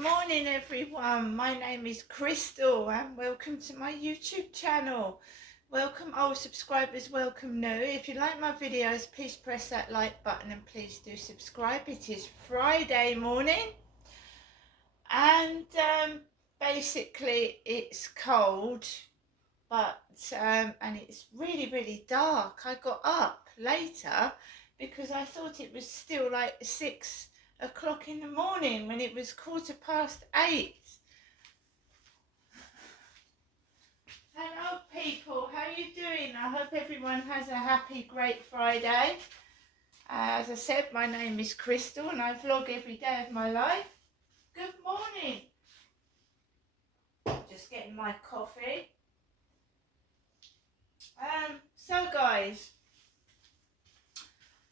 morning everyone, my name is Crystal and welcome to my YouTube channel. Welcome old subscribers, welcome new. If you like my videos, please press that like button and please do subscribe. It is Friday morning and basically it's cold but and it's really dark. I got up later because I thought it was still like 6 o'clock in the morning when it was 8:15. Hello people, how are you doing? I hope everyone has a happy, great Friday. As I said, my name is Crystal and I vlog every day of my life. Good morning. Just getting my coffee. So guys,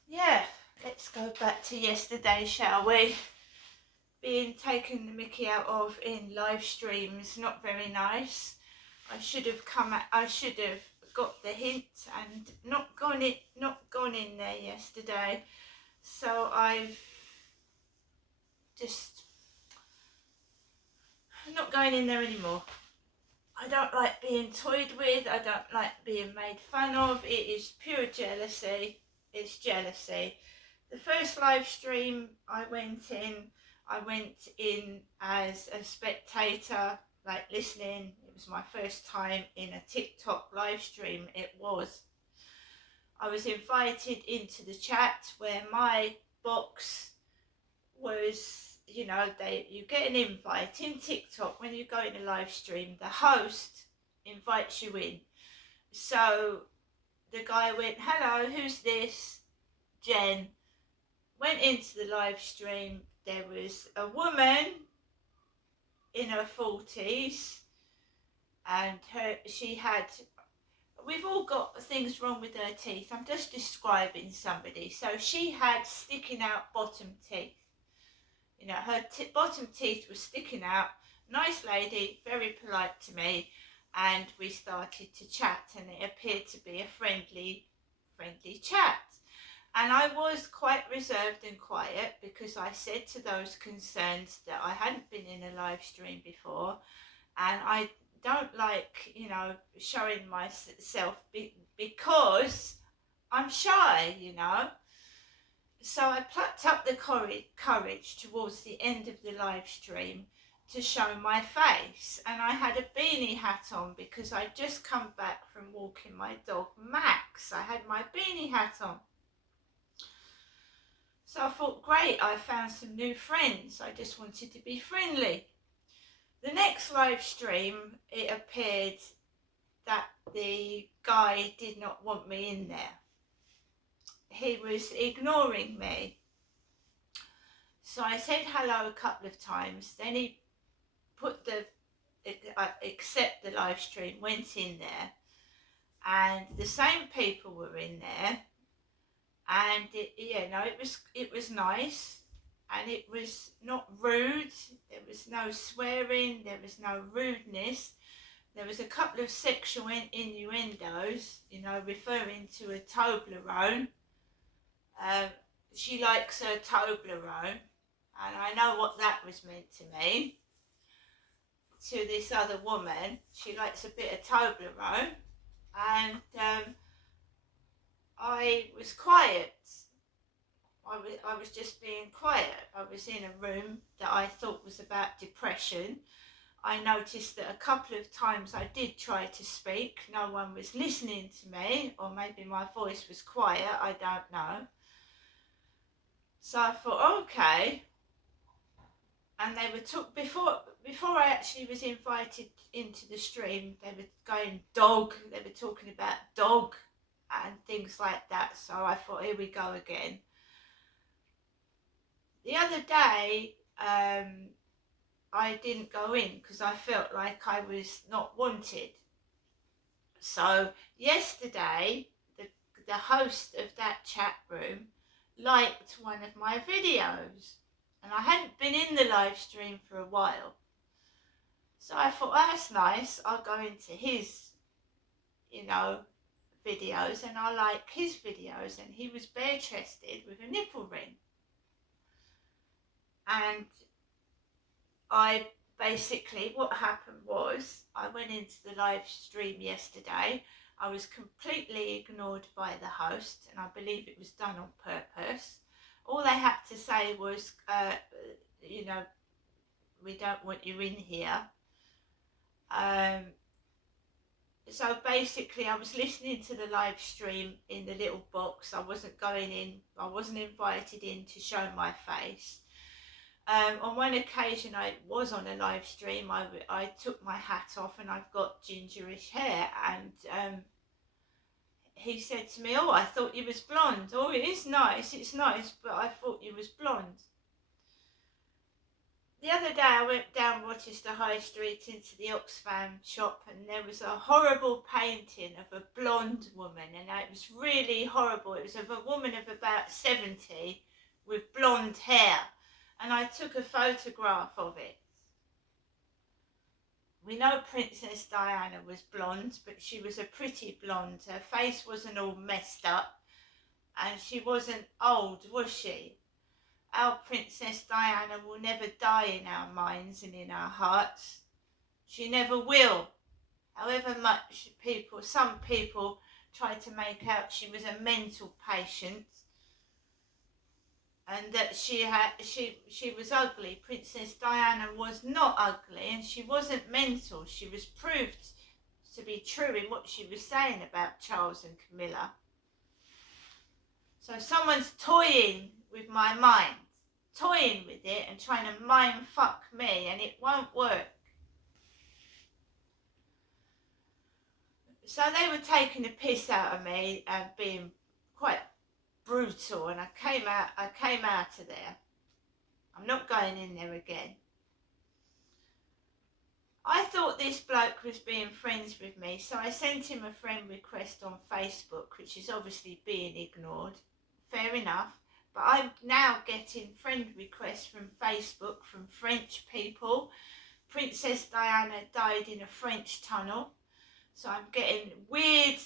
yeah, let's go back to yesterday, shall we? Being taken the mickey out of in live streams, not very nice. I should have got the hint and not gone in there yesterday. So I'm not going in there anymore. I don't like being toyed with, I don't like being made fun of. It is pure jealousy. It's jealousy. The first live stream I went in as a spectator, like listening. It was my first time in a TikTok live stream. I was invited into the chat where my box was, you get an invite in TikTok when you go in a live stream. The host invites you in. So the guy went, hello, who's this? Jen. Went into the live stream. There was a woman in her 40s and we've all got things wrong with her teeth. I'm just describing somebody. So she had sticking out bottom teeth. Her bottom teeth were sticking out. Nice lady, very polite to me, and we started to chat, and it appeared to be a friendly chat. And I was quite reserved and quiet because I said to those concerned that I hadn't been in a live stream before, and I don't like, showing myself because I'm shy, So I plucked up the courage towards the end of the live stream to show my face, and I had a beanie hat on because I'd just come back from walking my dog Max. I had my beanie hat on. So I thought, great, I found some new friends. I just wanted to be friendly. The next live stream, it appeared that the guy did not want me in there. He was ignoring me. So I said hello a couple of times. Then he put accept the live stream, went in there, and the same people were in there. And it was nice, and it was not rude. There was no swearing, there was no rudeness. There was a couple of sexual innuendos, referring to a Toblerone. She likes her Toblerone, and I know what that was meant to mean. To this other woman, she likes a bit of Toblerone, and I was quiet. I was just being quiet. I was in a room that I thought was about depression. I noticed that a couple of times I did try to speak. No one was listening to me, or maybe my voice was quiet, I don't know. So I thought, okay. And they were before I actually was invited into the stream, they were going dog. They were talking about dog and things like that. So I thought, here we go again. The other day, I didn't go in because I felt like I was not wanted. So yesterday, the host of that chat room liked one of my videos, and I hadn't been in the live stream for a while. So I thought, oh, that's nice. I'll go into his, videos, and I like his videos. And he was bare-chested with a nipple ring. And basically, what happened was, I went into the live stream yesterday. I was completely ignored by the host, and I believe it was done on purpose. All they had to say was, you know, we don't want you in here. So basically, I was listening to the live stream in the little box. I wasn't going in, I wasn't invited in to show my face. On one occasion, I was on a live stream. I took my hat off and I've got gingerish hair. And he said to me, "Oh, I thought you was blonde." "Oh, it's nice, but I thought you was blonde." The other day I went down Rochester High Street into the Oxfam shop, and there was a horrible painting of a blonde woman, and it was really horrible. It was of a woman of about 70 with blonde hair, and I took a photograph of it. We know Princess Diana was blonde, but she was a pretty blonde. Her face wasn't all messed up, and she wasn't old, was she? Our Princess Diana will never die in our minds and in our hearts. She never will. However much some people try to make out she was a mental patient and that she was ugly. Princess Diana was not ugly, and she wasn't mental. She was proved to be true in what she was saying about Charles and Camilla. So someone's toying with my mind, toying with it and trying to mind fuck me, and it won't work. So they were taking the piss out of me and being quite brutal, and I came out of there. I'm not going in there again. I thought this bloke was being friends with me, so I sent him a friend request on Facebook, which is obviously being ignored. Fair enough. But I'm now getting friend requests from Facebook from French people. Princess Diana died in a French tunnel. So I'm getting weird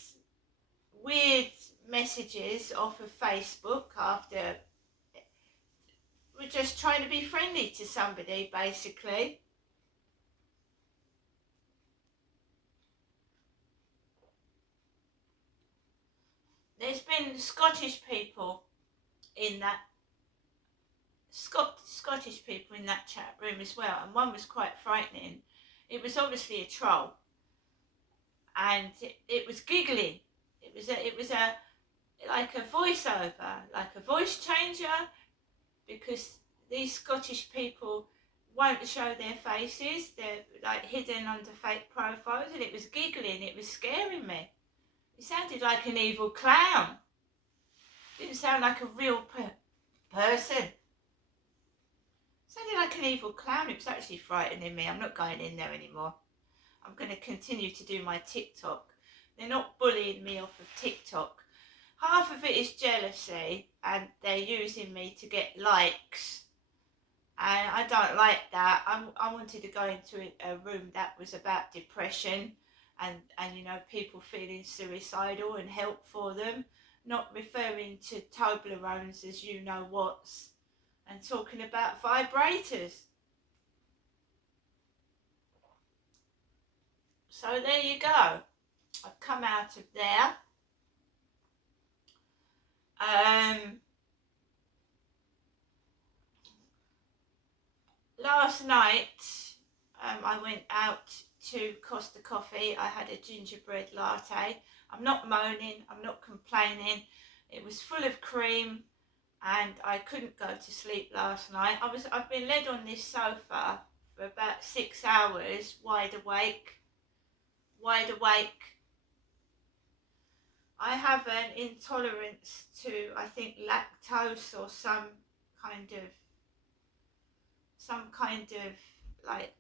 messages off of Facebook after we're just trying to be friendly to somebody, basically. There's been Scottish people in that Scottish people in that chat room as well, and one was quite frightening. It was obviously a troll, and it was giggling. It was a like a voiceover, like a voice changer, because these Scottish people won't show their faces. They're like hidden under fake profiles, and it was giggling. It was scaring me. It sounded like an evil clown. It didn't sound like a real person. Sounded like an evil clown. It was actually frightening me. I'm not going in there anymore. I'm going to continue to do my TikTok. They're not bullying me off of TikTok. Half of it is jealousy, and they're using me to get likes. And I don't like that. I wanted to go into a room that was about depression and you know, people feeling suicidal and help for them. Not referring to Toblerones as you know what's. And talking about vibrators. So there you go. I've come out of there. Last night I went out to Costa Coffee. I had a gingerbread latte. I'm not moaning, I'm not complaining. It was full of cream, and I couldn't go to sleep last night. I've been led on this sofa for about 6 hours, wide awake. I have an intolerance to, I think, lactose or some kind of like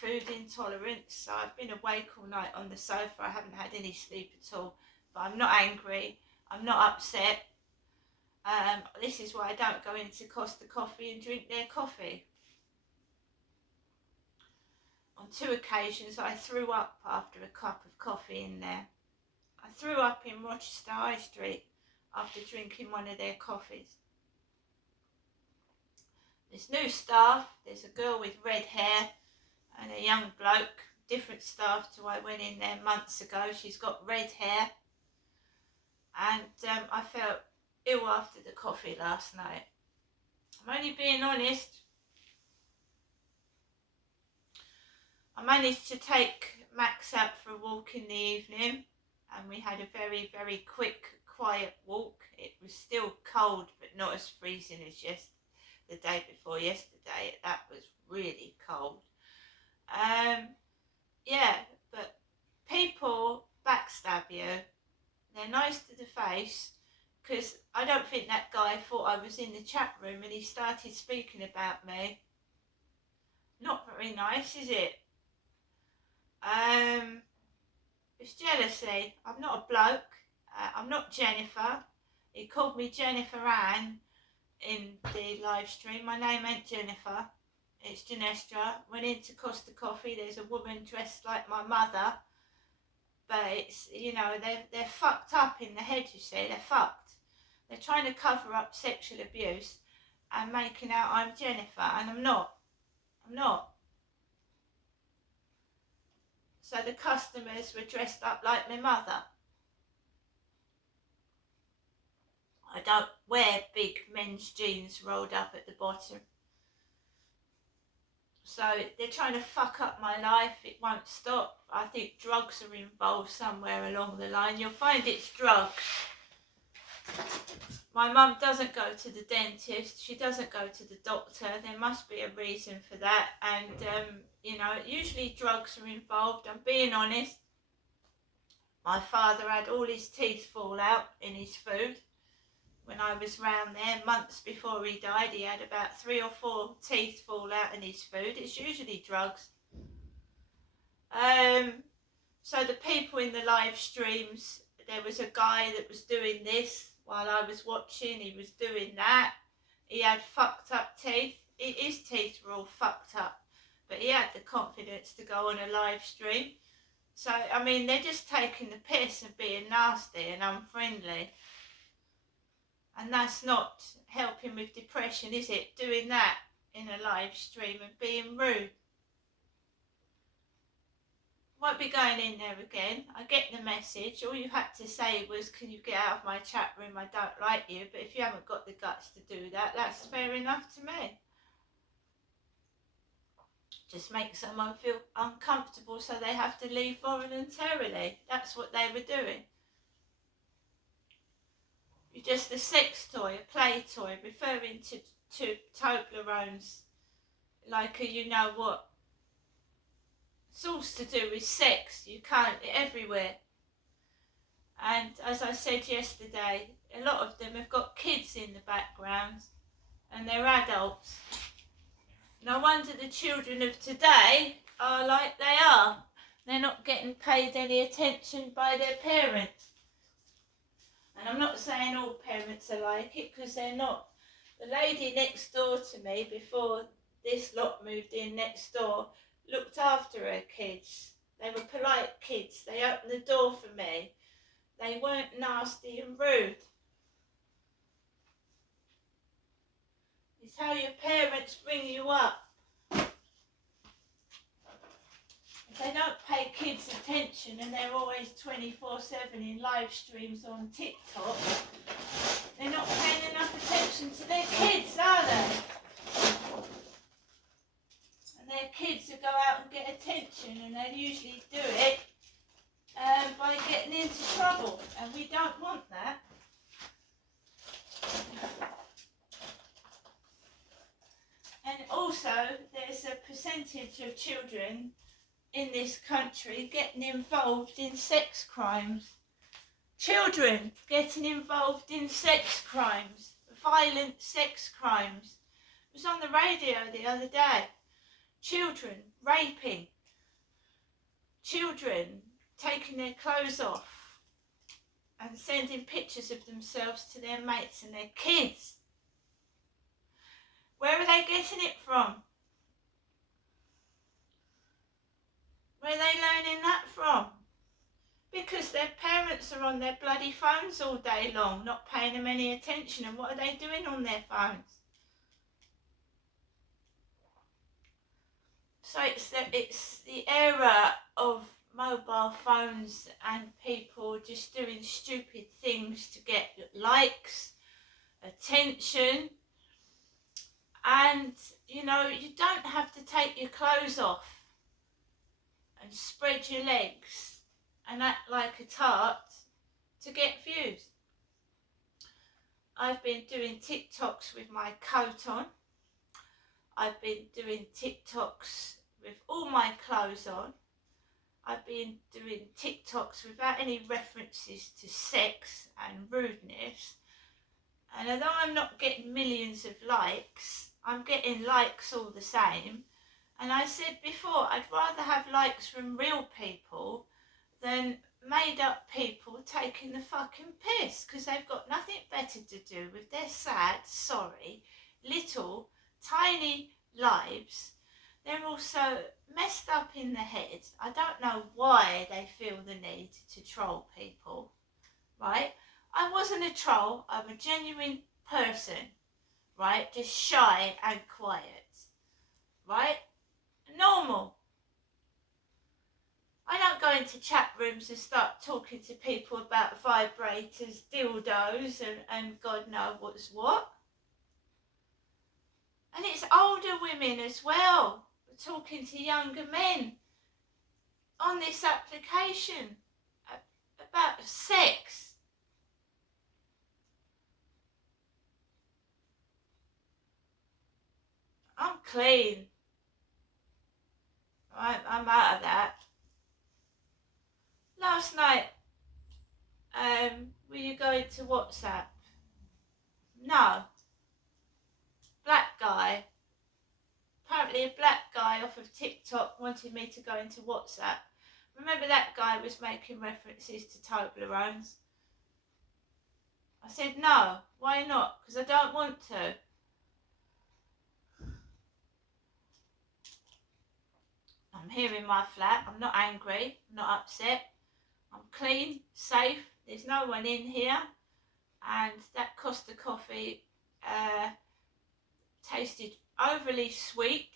food intolerance. So I've been awake all night on the sofa. I haven't had any sleep at all, but I'm not angry. I'm not upset. This is why I don't go into Costa Coffee and drink their coffee. On 2 occasions I threw up after a cup of coffee in there. I threw up in Rochester High Street after drinking one of their coffees. There's new staff. There's a girl with red hair and a young bloke. Different staff to I went in there months ago. She's got red hair. And I felt ill after the coffee last night. I'm only being honest. I managed to take Max out for a walk in the evening, and we had a very, very quick, quiet walk. It was still cold, but not as freezing as the day before yesterday. That was really cold. Yeah, but people backstab you. They're nice to the face, because I don't think that guy thought I was in the chat room and he started speaking about me. Not very nice, is it? It's jealousy. I'm not a bloke. I'm not Jennifer. He called me Jennifer Ann in the live stream. My name ain't Jennifer. It's Janestra. Went into Costa Coffee. There's a woman dressed like my mother. But it's, you know, they're fucked up in the head, you see. They're fucked. They're trying to cover up sexual abuse and making out I'm Jennifer, and I'm not. I'm not. So the customers were dressed up like my mother. I don't wear big men's jeans rolled up at the bottom. So they're trying to fuck up my life. It won't stop. I think drugs are involved somewhere along the line. You'll find it's drugs. My mum doesn't go to the dentist. She doesn't go to the doctor. There must be a reason for that. And, you know, usually drugs are involved. I'm being honest. My father had all his teeth fall out in his food. When I was round there, months before he died, he had about 3 or 4 teeth fall out in his food. It's usually drugs. So the people in the live streams, there was a guy that was doing this while I was watching. He was doing that. He had fucked up teeth. His teeth were all fucked up, but he had the confidence to go on a live stream. So, I mean, they're just taking the piss and being nasty and unfriendly. And that's not helping with depression, is it? Doing that in a live stream and being rude. Won't be going in there again. I get the message. All you had to say was, can you get out of my chat room? I don't like you. But if you haven't got the guts to do that, that's fair enough to me. Just make someone feel uncomfortable so they have to leave voluntarily. That's what they were doing. You're just a sex toy, a play toy, referring to Toblerones like a you know what. It's all to do with sex. You can't, everywhere. And as I said yesterday, a lot of them have got kids in the background and they're adults. No wonder the children of today are like they are. They're not getting paid any attention by their parents. And I'm not saying all parents are like it, because they're not. The lady next door to me, before this lot moved in next door, looked after her kids. They were polite kids. They opened the door for me. They weren't nasty and rude. It's how your parents bring you up. If they don't pay kids attention and they're always 24/7 in live streams on TikTok, they're not paying enough attention to their kids, are they? And their kids will go out and get attention, and they usually do it by getting into trouble, and we don't want that. And also, there's a percentage of children in this country getting involved in sex crimes. Children getting involved in sex crimes, violent sex crimes. It was on the radio the other day. Children raping. Children taking their clothes off and sending pictures of themselves to their mates and their kids. Where are they getting it from? Where are they learning that from? Because their parents are on their bloody phones all day long, not paying them any attention. And what are they doing on their phones? So it's the era of mobile phones and people just doing stupid things to get likes, attention, and you know, you don't have to take your clothes off and spread your legs and act like a tart to get views. I've been doing TikToks with my coat on. I've been doing TikToks with all my clothes on. I've been doing TikToks without any references to sex and rudeness. And although I'm not getting millions of likes, I'm getting likes all the same. And I said before, I'd rather have likes from real people than made up people taking the fucking piss, because they've got nothing better to do with their sad, sorry, little, tiny lives. They're also messed up in the head. I don't know why they feel the need to troll people, right? I wasn't a troll. I'm a genuine person, right? Just shy and quiet, right? Normal. I don't go into chat rooms and start talking to people about vibrators, dildos, and God knows what's what. And it's older women as well, talking to younger men on this application about sex. I'm clean. I'm out of that. Last night, were you going to WhatsApp? No. Black guy. Apparently a black guy off of TikTok wanted me to go into WhatsApp. Remember that guy was making references to Toblerones? I said no. Why not? Because I don't want to. I'm here in my flat. I'm not angry. I'm not upset. I'm clean, safe. There's no one in here. And that Costa coffee tasted overly sweet.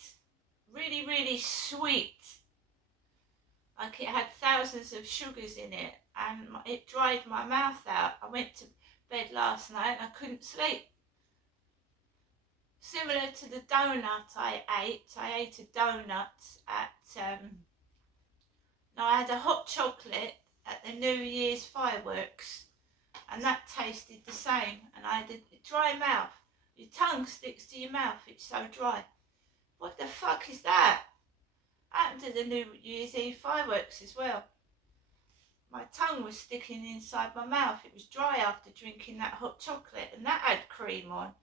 Really, really sweet. Like it had thousands of sugars in it. And it dried my mouth out. I went to bed last night and I couldn't sleep. Similar to the donut I ate a donut at, I had a hot chocolate at the New Year's fireworks, and that tasted the same, and I had a dry mouth. Your tongue sticks to your mouth, it's so dry. What the fuck is that? Happened to the New Year's Eve fireworks as well. My tongue was sticking inside my mouth. It was dry after drinking that hot chocolate, and that had cream on.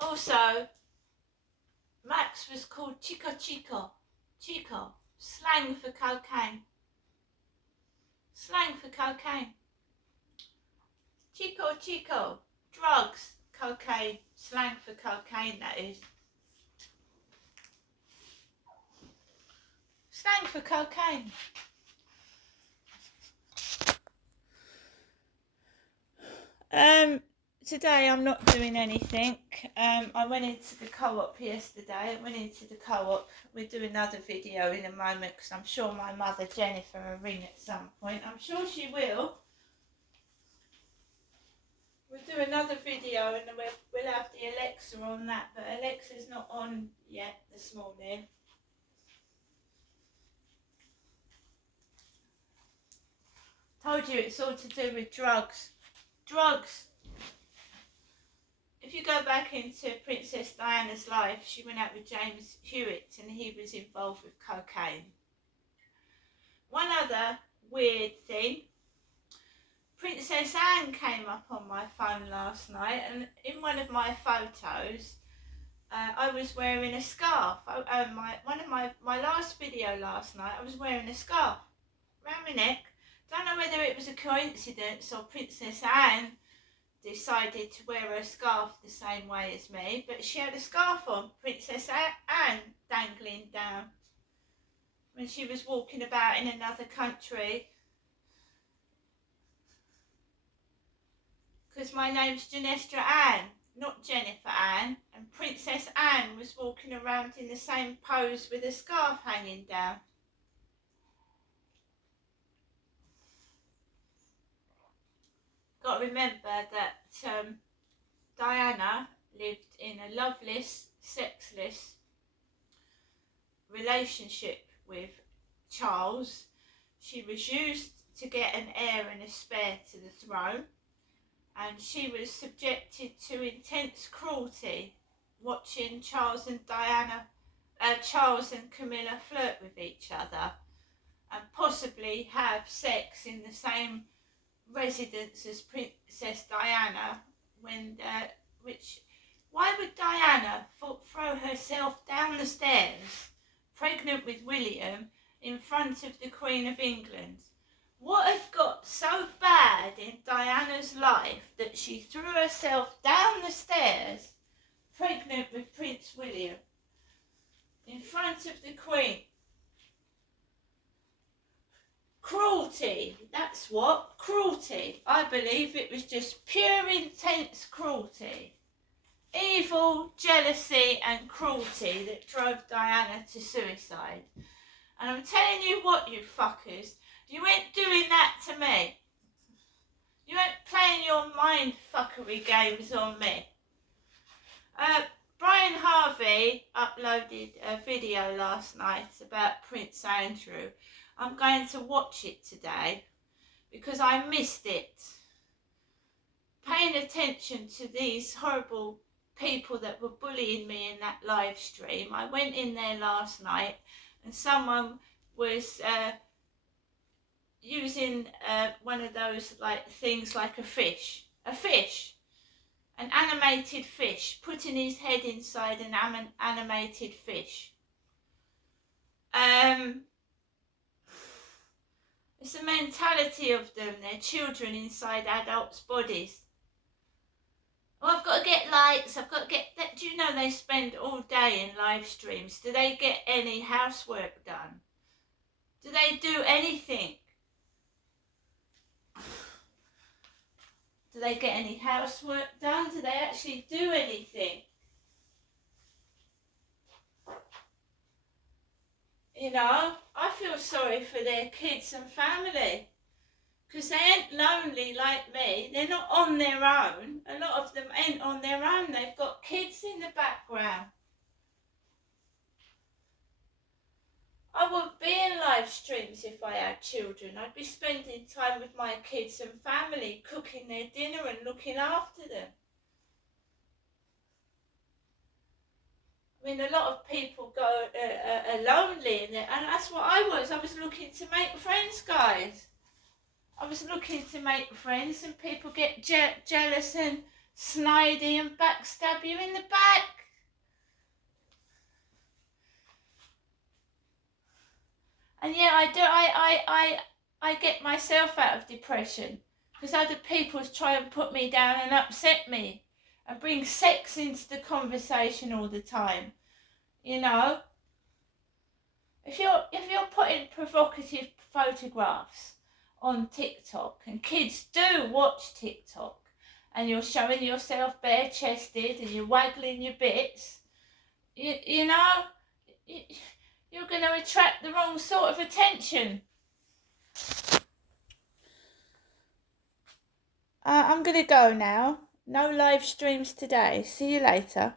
Also, Max was called Chico Chico. Chico, slang for cocaine. Slang for cocaine. Chico Chico, drugs, cocaine, slang for cocaine, that is. Slang for cocaine. Today I'm not doing anything. I went into the co-op yesterday. We'll do another video in a moment because I'm sure my mother Jennifer will ring at some point. I'm sure she will. We'll do another video and we'll have the Alexa on that, but Alexa's not on yet this morning. Told you it's all to do with drugs. Drugs. If you go back into Princess Diana's life, she went out with James Hewitt and he was involved with cocaine. One other weird thing, Princess Anne came up on my phone last night, and in one of my photos, I was wearing a scarf. My last video last night, I was wearing a scarf around my neck. Don't know whether it was a coincidence or Princess Anne decided to wear her scarf the same way as me, but she had a scarf on, Princess Anne, dangling down when she was walking about in another country. because my name's Genestra Anne, not Jennifer Anne, and Princess Anne was walking around in the same pose with a scarf hanging down. Got to remember that Diana lived in a loveless, sexless relationship with Charles. She was used to get an heir and a spare to the throne, and she was subjected to intense cruelty watching Charles and Camilla flirt with each other and possibly have sex in the same residence as Princess Diana. Why would Diana throw herself down the stairs, pregnant with William, in front of the Queen of England? What had got so bad in Diana's life that she threw herself down the stairs, pregnant with Prince William, in front of the Queen? Cruelty, that's what, cruelty. I believe it was just pure intense cruelty. Evil, jealousy and cruelty that drove Diana to suicide. And I'm telling you what, you fuckers, you ain't doing that to me. You ain't playing your mind fuckery games on me. Brian Harvey uploaded a video last night about Prince Andrew. I'm going to watch it today because I missed it. Paying attention to these horrible people that were bullying me in that live stream. I went in there last night and someone was using one of those things like a fish, an animated fish, putting his head inside an animated fish. It's the mentality of them. They're children inside adults' bodies. Oh, I've got to get likes, I've got to get that. Do you know they spend all day in live streams? Do they get any housework done? Do they do anything? Do they get any housework done? Do they actually do anything? You know, I feel sorry for their kids and family because they ain't lonely like me. They're not on their own. A lot of them ain't on their own. They've got kids in the background. I wouldn't be in live streams if I had children. I'd be spending time with my kids and family, cooking their dinner and looking after them. I mean, a lot of people are lonely, and that's what I was. I was looking to make friends, guys. I was looking to make friends, and people get jealous and snidey and backstab you in the back. And yeah, I get myself out of depression because other people try and put me down and upset me and bring sex into the conversation all the time. You know, if you're putting provocative photographs on TikTok, and kids do watch TikTok, and you're showing yourself bare chested and you're waggling your bits, you know, you're going to attract the wrong sort of attention. I'm going to go now. No live streams today. See you later.